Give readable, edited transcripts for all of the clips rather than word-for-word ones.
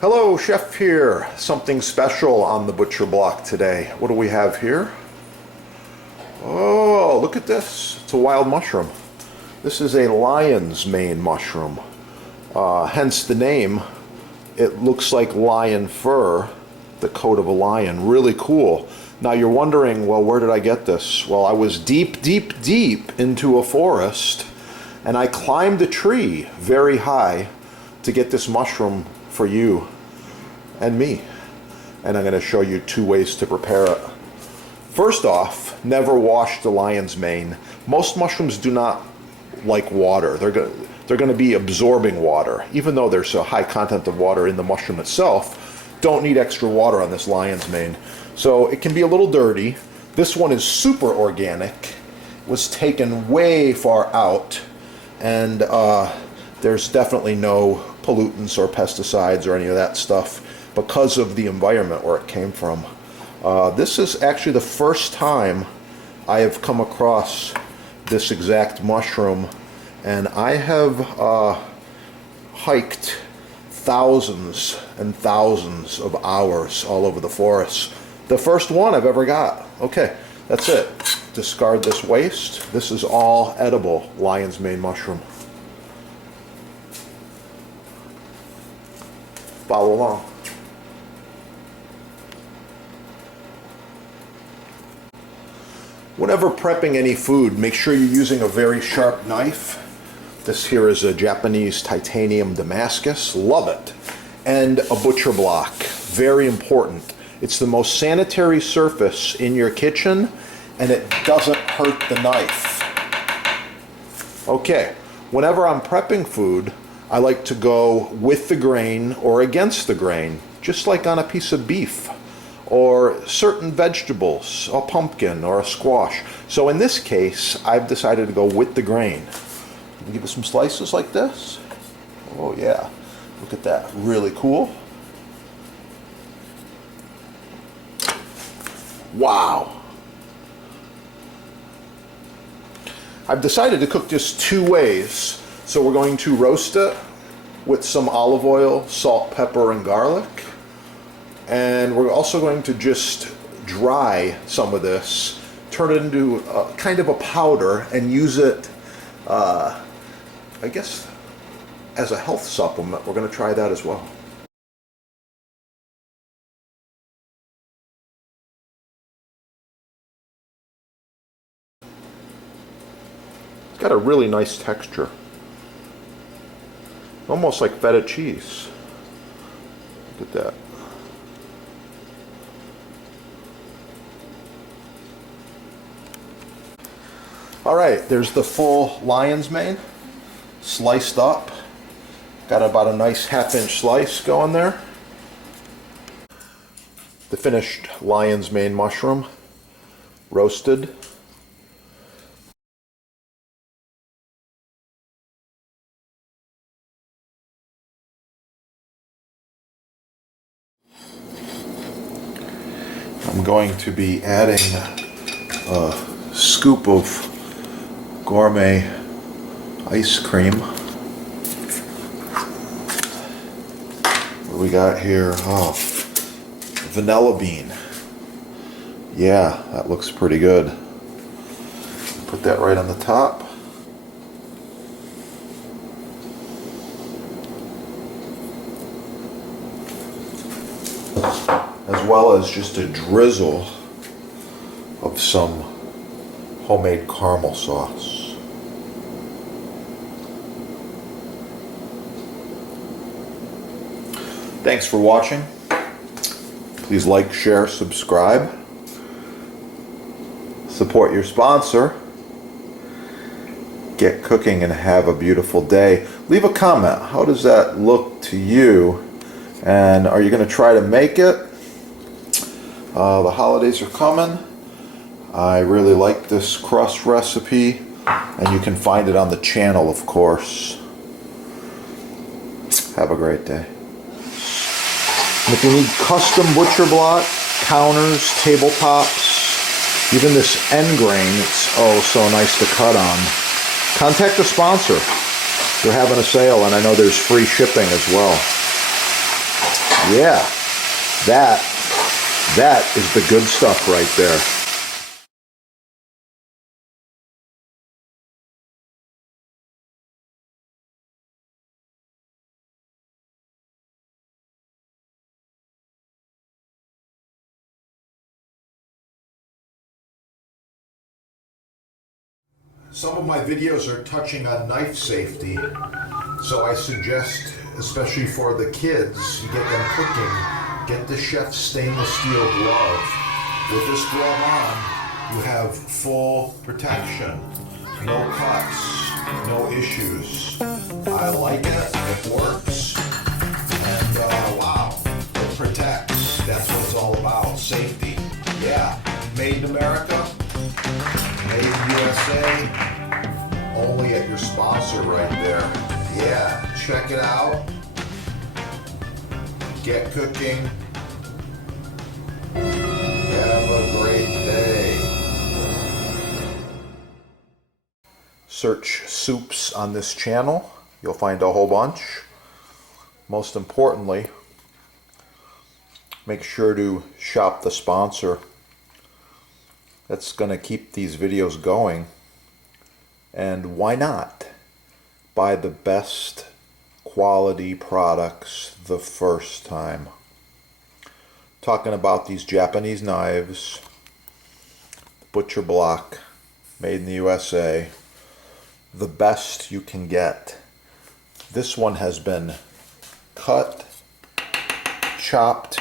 Hello, Chef here. Something special on the butcher block today. What do we have here? Oh, look at this. It's a wild mushroom. This is a lion's mane mushroom. Hence the name. It looks like lion fur, the coat of a lion. Really cool. Now you're wondering, well, where did I get this? Well, I was deep into a forest, and I climbed a tree very high to get this mushroom for you and me. And I'm going to show you 2 ways to prepare it. First off, never wash the lion's mane. Most mushrooms do not like water. They're going to be absorbing water. Even though there's a high content of water in the mushroom itself, don't need extra water on this lion's mane. So it can be a little dirty. This one is super organic. Was taken way far out, and there's definitely no pollutants or pesticides or any of that stuff because of the environment where it came from. This is actually the first time I have come across this exact mushroom, and I have hiked thousands and thousands of hours all over the forest. The first one I've ever got. Okay, that's it. Discard this waste. This is all edible lion's mane mushroom. Follow along. Whenever prepping any food, make sure you're using a very sharp knife. This here is a Japanese titanium Damascus. Love it. And a butcher block. Very important. It's the most sanitary surface in your kitchen, and it doesn't hurt the knife. Okay, whenever I'm prepping food, I like to go with the grain or against the grain, just like on a piece of beef or certain vegetables, a pumpkin or a squash. So in this case, I've decided to go with the grain. Give it some slices like this. Oh yeah, look at that, really cool. Wow. I've decided to cook this 2 ways. So we're going to roast it with some olive oil, salt, pepper, and garlic. And we're also going to just dry some of this, turn it into a, kind of a powder, and use it, I guess, as a health supplement. We're going to try that as well. It's got a really nice texture. Almost like feta cheese. Look at that. All right, there's the full lion's mane, sliced up. Got about a nice 1/2-inch slice going there. The finished lion's mane mushroom, roasted. I'm going to be adding a scoop of gourmet ice cream. What do we got here? Oh, vanilla bean. Yeah, that looks pretty good. Put that right on the top. As well as just a drizzle of some homemade caramel sauce. Thanks for watching. Please like, share, subscribe. Support your sponsor. Get cooking and have a beautiful day. Leave a comment. How does that look to you? And are you going to try to make it? The holidays are coming. I really like this crust recipe, and you can find it on the channel, of course. Have a great day. And if you need custom butcher block, counters, tabletops, even this end grain, it's oh so nice to cut on, contact the sponsor. They're having a sale, and I know there's free shipping as well. Yeah, that is the good stuff right there. Some of my videos are touching on knife safety, so I suggest, especially for the kids, you get them cooking, get the chef's stainless steel glove. With this glove on, you have full protection. No cuts, no issues. I like it, it works, and wow, it protects. That's what it's all about, safety. Yeah, made in America, made in USA, only at your sponsor right there. Yeah, check it out. Get cooking. Have a great day. Search soups on this channel. You'll find a whole bunch. Most importantly, make sure to shop the sponsor. That's going to keep these videos going. And why not buy the best quality products the first time? Talking about these Japanese knives, butcher block, made in the USA, the best you can get. This one has been cut, chopped,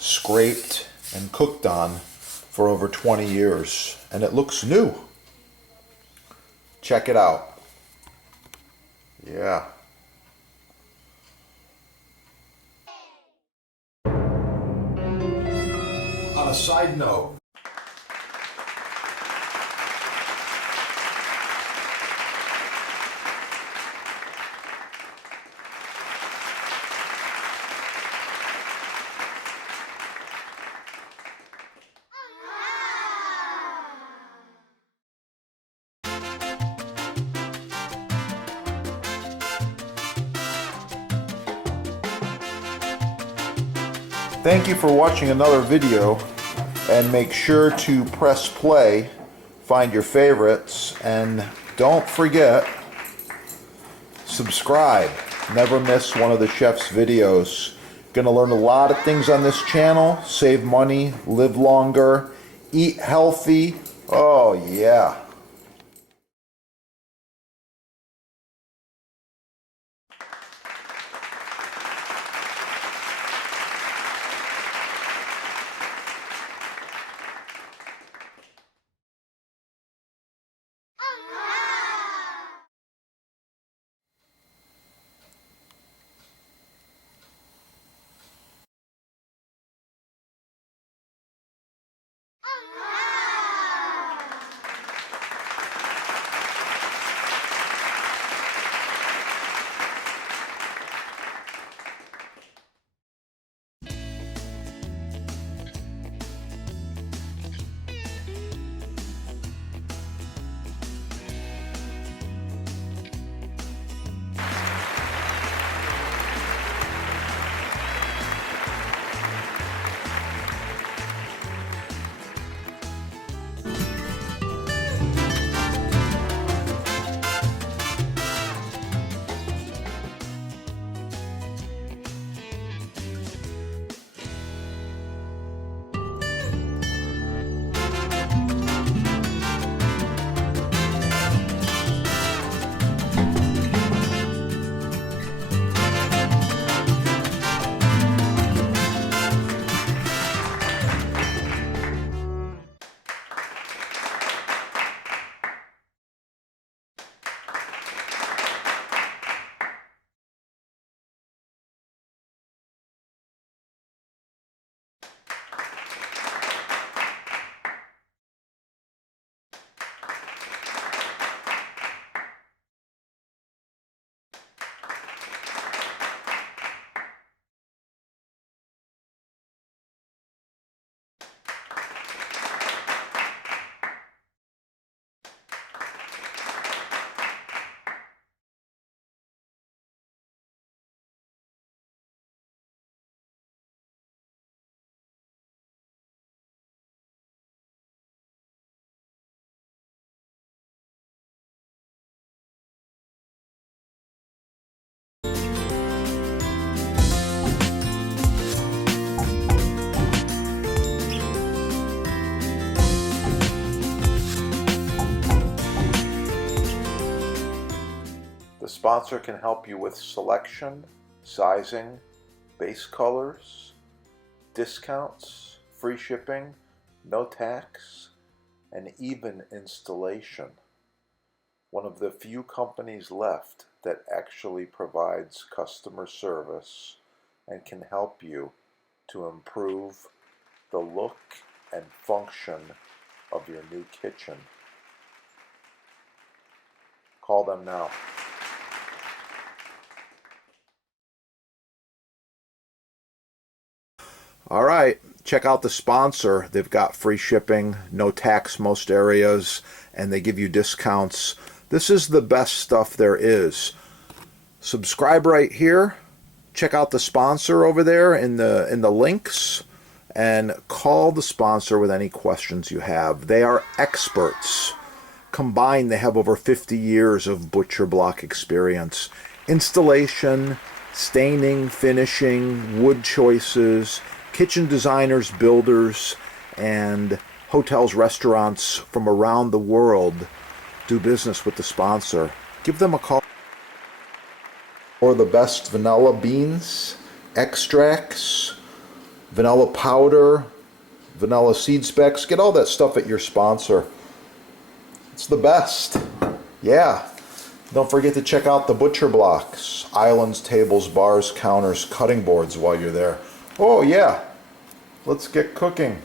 scraped, and cooked on for over 20 years, and it looks new. Check it out. Yeah. On a side note, thank you for watching another video, and make sure to press play, find your favorites, and don't forget, subscribe. Never miss one of the chef's videos. Gonna learn a lot of things on this channel, save money, live longer, eat healthy. Oh yeah. sponsor can help you with selection, sizing, base colors, discounts, free shipping, no tax, and even installation. One of the few companies left that actually provides customer service and can help you to improve the look and function of your new kitchen. Call them now. All right, check out the sponsor. They've got free shipping, no tax most areas, and they give you discounts. This is the best stuff there is. Subscribe right here. Check out the sponsor over there in the links, and call the sponsor with any questions you have. They are experts. Combined, they have over 50 years of butcher block experience. Installation, staining, finishing, wood choices, kitchen designers, builders, and hotels, restaurants from around the world do business with the sponsor. Give them a call. Or the best vanilla beans, extracts, vanilla powder, vanilla seed specks. Get all that stuff at your sponsor. It's the best. Yeah. Don't forget to check out the butcher blocks, islands, tables, bars, counters, cutting boards while you're there. Oh yeah. Let's get cooking.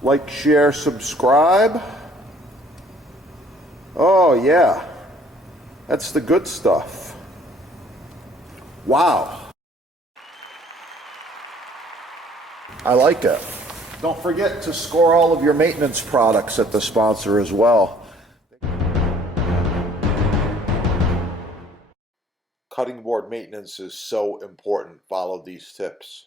Like, share, subscribe. Oh yeah, that's the good stuff. Wow. I like it. Don't forget to score all of your maintenance products at the sponsor as well. Cutting board maintenance is so important. Follow these tips.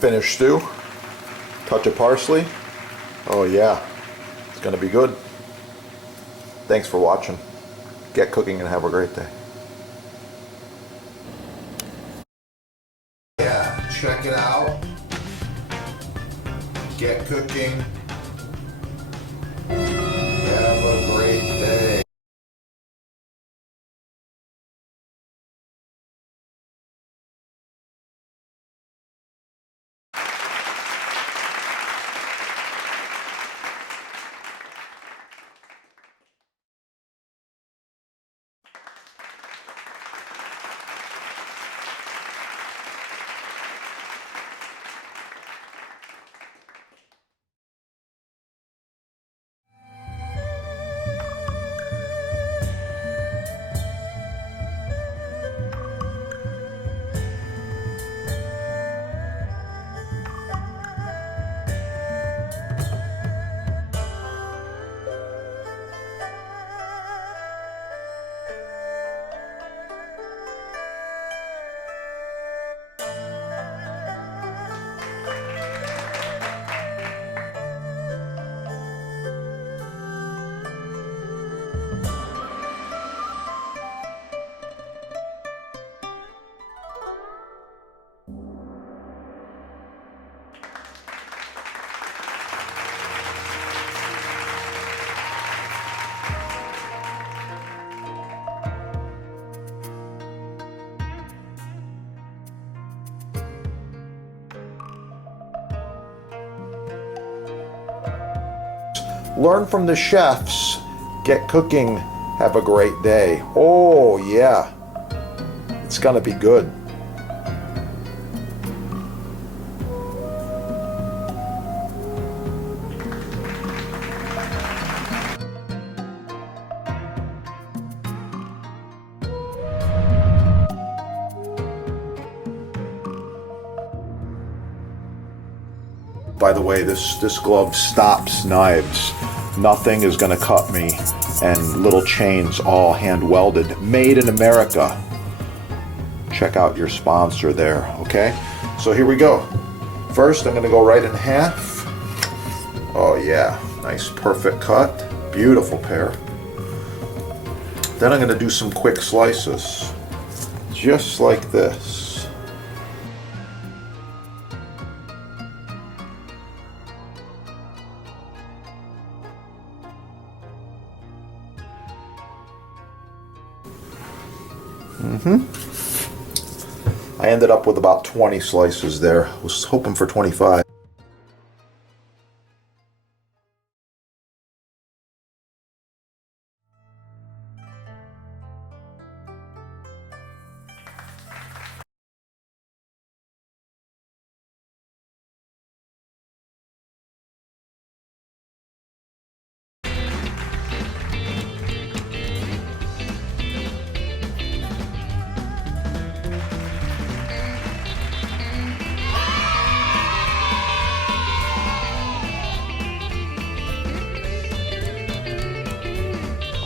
Finished stew. Touch of parsley. Oh yeah, it's gonna be good. Thanks for watching. Get cooking and have a great day. Yeah, check it out. Get cooking. Have a great day. Learn from the chefs. Get cooking. Have a great day. Oh yeah, it's gonna be good. By the way, this glove stops knives. Nothing is going to cut me. And little chains, all hand welded. Made in America. Check out your sponsor there, okay? So here we go. First, I'm going to go right in half. Oh yeah, nice perfect cut. Beautiful pair. Then I'm going to do some quick slices. Just like this. I ended up with about 20 slices there. I was hoping for 25.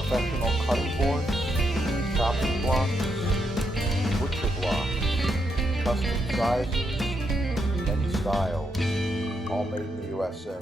Professional cutting boards, chopping blocks, butcher blocks, custom sizes, many styles, all made in the USA.